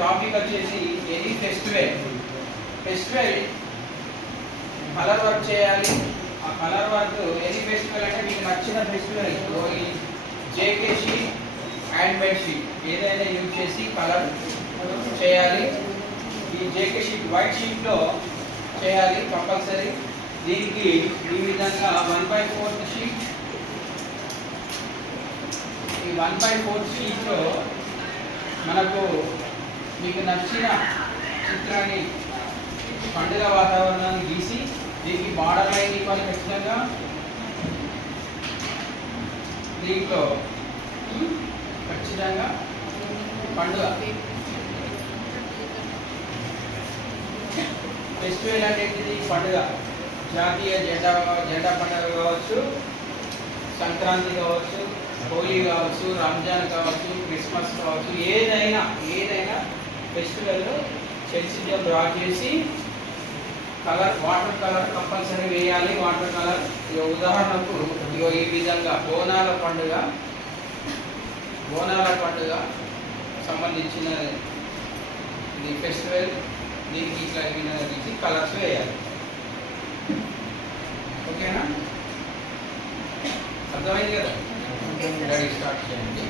Topic వచ్చేసి any festival colour work చేయాలి. ఆ కలర్ వర్క్ ఎనీ ఫెస్టివల్ అంటే మీకు నచ్చిన festival JK sheet hand made sheet ఏదైనా యూజ్ చేసి కలర్ చేయాలి. ఈ జేకే షీట్ వైట్ షీట్లో చేయాలి కంపల్సరీ. దీనికి ఈ విధంగా 1/4 షీట్, ఈ 1/4 షీట్లో మనకు మీకు నచ్చిన చిత్రాన్ని పండుగ వాతావరణాన్ని గీసి దీనికి బార్డర్ లైన్ ఇవ్వాలి ఖచ్చితంగా. దీంట్లో ఖచ్చితంగా పండుగ ఫెస్టివల్ అనేది పండుగ, జాతీయ జెండా పండుగ కావచ్చు, సంక్రాంతి కావచ్చు, హోలీ కావచ్చు, రంజాన్ కావచ్చు, క్రిస్మస్ కావచ్చు, ఏదైనా ఫెస్టివల్లో పెన్సిల్తో డ్రా చేసి కలర్ వాటర్ కలర్ కంపల్సరీ వేయాలి. వాటర్ కలర్ ఉదాహరణకు ఈ విధంగా బోనాల పండుగ సంబంధించిన ఇది ఫెస్టివల్, దీనికి ఇట్లా దీనికి కలర్స్ వేయాలి. ఓకేనా? అర్థమైంది కదా? రెడీ స్టార్ట్ చేయండి.